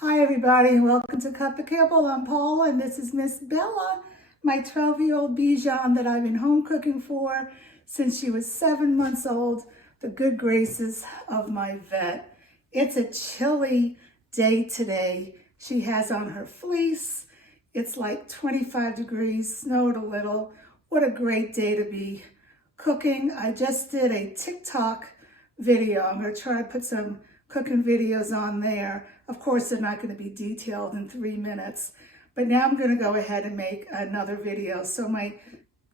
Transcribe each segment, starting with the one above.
Hi everybody and welcome to Cut the Kibble. I'm Paula and this is Miss Bella, my 12-year-old Bichon that I've been home cooking for since she was 7 months old, the good graces of my vet. It's a chilly day today. She has on her fleece. It's like 25 degrees, snowed a little. What a great day to be cooking. I just did a TikTok video. I'm going to try to put some cooking videos on there. Of course, they're not going to be detailed in 3 minutes, but now I'm going to go ahead and make another video. So my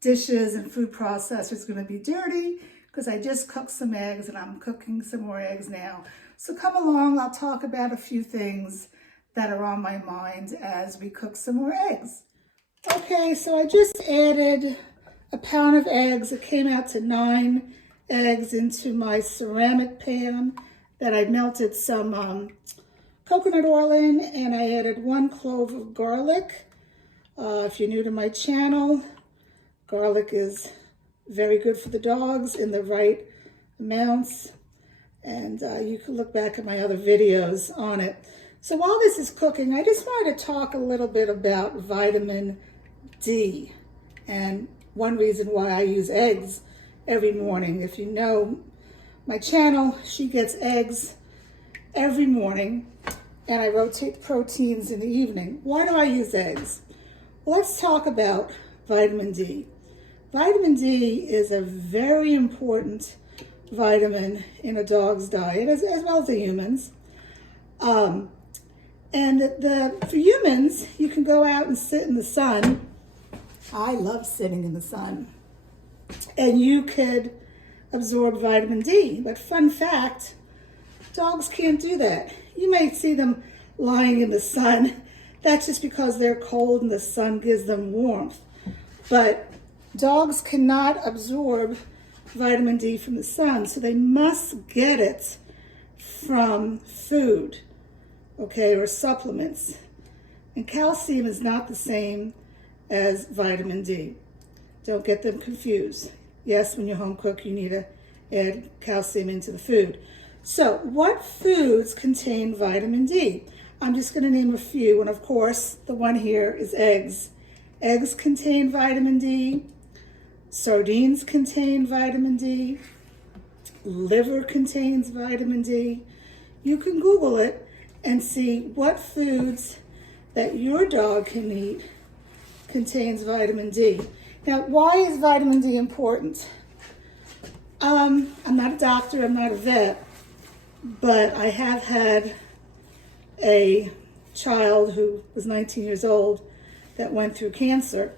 dishes and food processor is going to be dirty because I just cooked some eggs and I'm cooking some more eggs now. So come along, I'll talk about a few things that are on my mind as we cook some more eggs. Okay, so I just added a pound of eggs. It came out to 9 eggs into my ceramic pan that I melted some coconut oil in, and I added 1 clove of garlic. If you're new to my channel, garlic is very good for the dogs in the right amounts, and you can look back at my other videos on it. So while this is cooking, I just wanted to talk a little bit about vitamin D, and one reason why I use eggs every morning. If you know my channel, she gets eggs every morning, and I rotate the proteins in the evening. Why do I use eggs? Well, let's talk about vitamin D. Vitamin D is a very important vitamin in a dog's diet, as well as a human's. For humans, you can go out and sit in the sun. I love sitting in the sun. And you could absorb vitamin D. But fun fact, dogs can't do that. You may see them lying in the sun. That's just because they're cold and the sun gives them warmth. But dogs cannot absorb vitamin D from the sun, so they must get it from food, okay, or supplements. And calcium is not the same as vitamin D. Don't get them confused. Yes, when you home cook, you need to add calcium into the food. So what foods contain vitamin D? I'm just going to name a few, and of course, the one here is eggs. Eggs contain vitamin D. Sardines contain vitamin D. Liver contains vitamin D. You can Google it and see what foods that your dog can eat contains vitamin D. Now, why is vitamin D important? I'm not a doctor, I'm not a vet, but I have had a child who was 19 years old that went through cancer,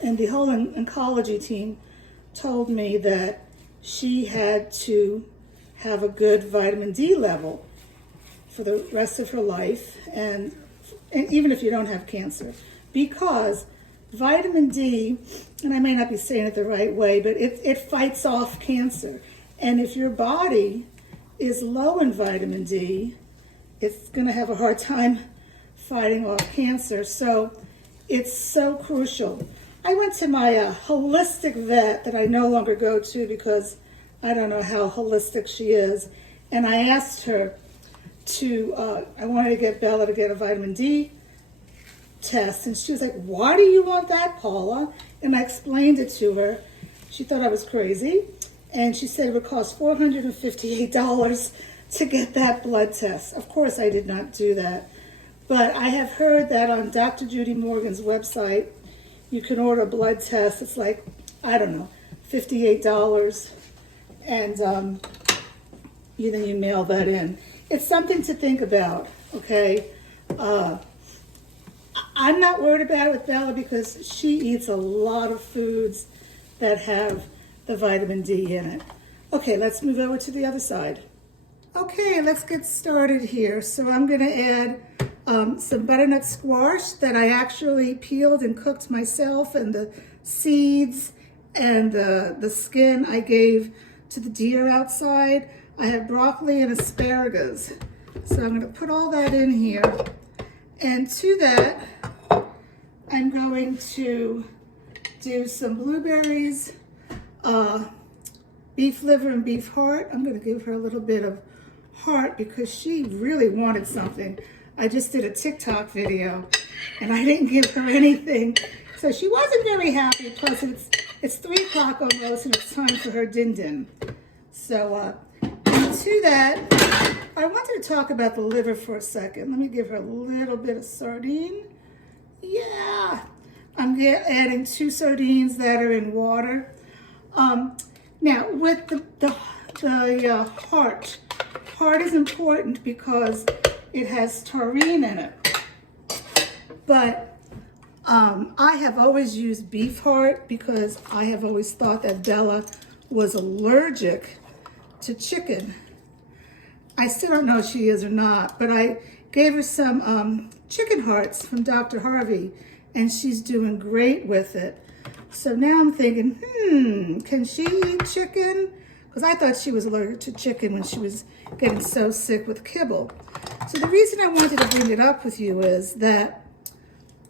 and the whole oncology team told me that she had to have a good vitamin D level for the rest of her life, and even if you don't have cancer, because vitamin D, and I may not be saying it the right way, but it fights off cancer. And if your body is low in vitamin D, it's going to have a hard time fighting off cancer. So it's so crucial. I went to my holistic vet that I no longer go to because I don't know how holistic she is. And I asked her I wanted to get Bella to get a vitamin D test, and she was like, "Why do you want that, Paula?" And I explained it to her. She thought I was crazy, and she said it would cost $458 to get that blood test. Of course, I did not do that, but I have heard that on Dr. Judy Morgan's website, you can order a blood test. It's like, I don't know, $58, and then you mail that in. It's something to think about, okay? I'm not worried about it with Bella because she eats a lot of foods that have the vitamin D in it. Okay, let's move over to the other side. Okay, let's get started here. So I'm going to add some butternut squash that I actually peeled and cooked myself, and the seeds and the skin I gave to the deer outside. I have broccoli and asparagus. So I'm going to put all that in here. And to that, I'm going to do some blueberries, beef liver and beef heart. I'm going to give her a little bit of heart because she really wanted something. I just did a TikTok video and I didn't give her anything. So she wasn't very happy. Plus it's 3 o'clock almost and it's time for her din-din. So to that, I wanted to talk about the liver for a second. Let me give her a little bit of sardine. Yeah, I'm adding 2 sardines that are in water. Now with the heart is important because it has taurine in it. But I have always used beef heart because I have always thought that Bella was allergic to chicken. I still don't know if she is or not, but I gave her some chicken hearts from Dr. Harvey, and she's doing great with it. So now I'm thinking, can she eat chicken? Because I thought she was allergic to chicken when she was getting so sick with kibble. So the reason I wanted to bring it up with you is that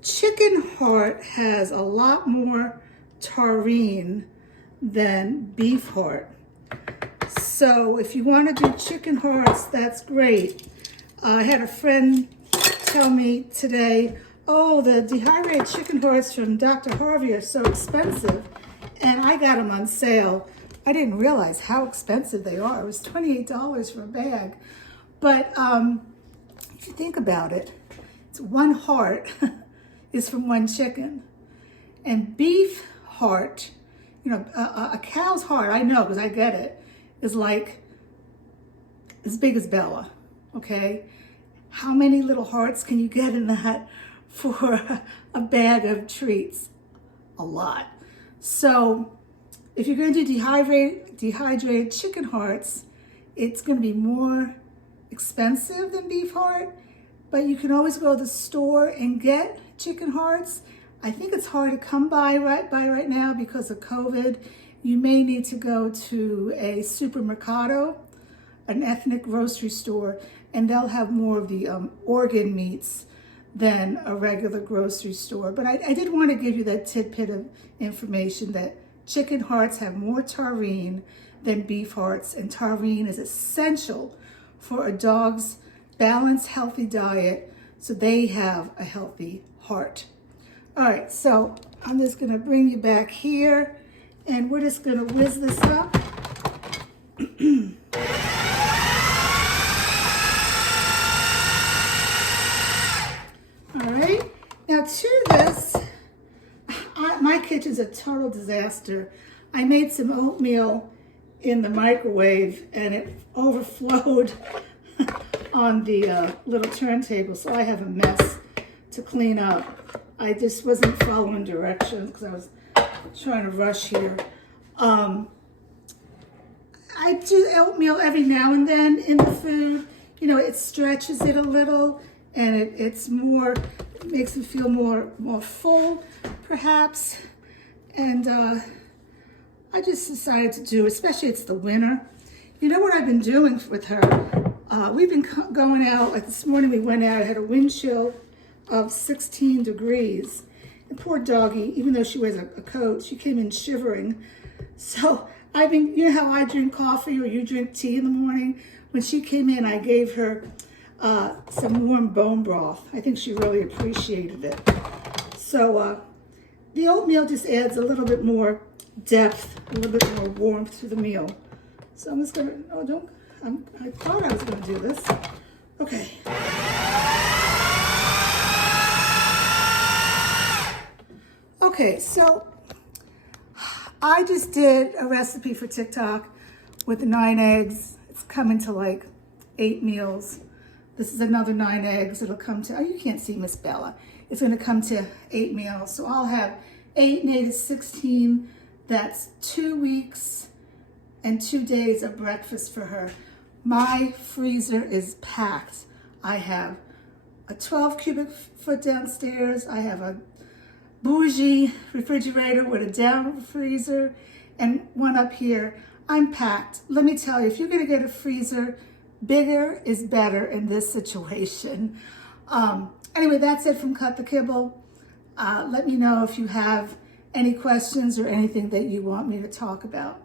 chicken heart has a lot more taurine than beef heart. So if you want to do chicken hearts, that's great. I had a friend tell me today, oh, the dehydrated chicken hearts from Dr. Harvey are so expensive. And I got them on sale. I didn't realize how expensive they are. It was $28 for a bag. But if you think about it, it's 1 heart is from 1 chicken. And beef heart, you know, a cow's heart, I know because I get it, is like as big as Bella, okay? How many little hearts can you get in that for a bag of treats? A lot. So if you're going to do dehydrated chicken hearts, it's going to be more expensive than beef heart, but you can always go to the store and get chicken hearts. I think it's hard to come by right now because of COVID. You may need to go to a supermercado, an ethnic grocery store, and they'll have more of the organ meats than a regular grocery store. But I did want to give you that tidbit of information that chicken hearts have more taurine than beef hearts, and taurine is essential for a dog's balanced, healthy diet so they have a healthy heart. All right, so I'm just gonna bring you back here and we're just gonna whiz this up. All right, now to this, my kitchen's a total disaster. I made some oatmeal in the microwave and it overflowed on the little turntable, so I have a mess to clean up. I just wasn't following directions because I was trying to rush here. I do oatmeal every now and then in the food. You know, it stretches it a little and it makes it feel more full, perhaps. And I just decided to do, especially it's the winter. You know what I've been doing with her? We've been going out, like this morning we went out, I had a wind chill of 16 degrees. And poor doggy, even though she wears a coat, she came in shivering. So you know how I drink coffee or you drink tea in the morning? When she came in, I gave her some warm bone broth. I think she really appreciated it. So the oatmeal just adds a little bit more depth, a little bit more warmth to the meal. So I'm just gonna, I thought I was gonna do this. Okay. Okay, so I just did a recipe for TikTok with 9 eggs. It's coming to like 8 meals. This is another 9 eggs. It'll come to, oh, you can't see Miss Bella. It's gonna come to 8 meals. So I'll have 8 and 8 is 16. That's 2 weeks and 2 days of breakfast for her. My freezer is packed. I have a 12 cubic foot downstairs. I have a bougie refrigerator with a down freezer and one up here. I'm packed. Let me tell you, if you're gonna get a freezer, bigger is better in this situation. Anyway, that's it from Cut the Kibble. Let me know if you have any questions or anything that you want me to talk about.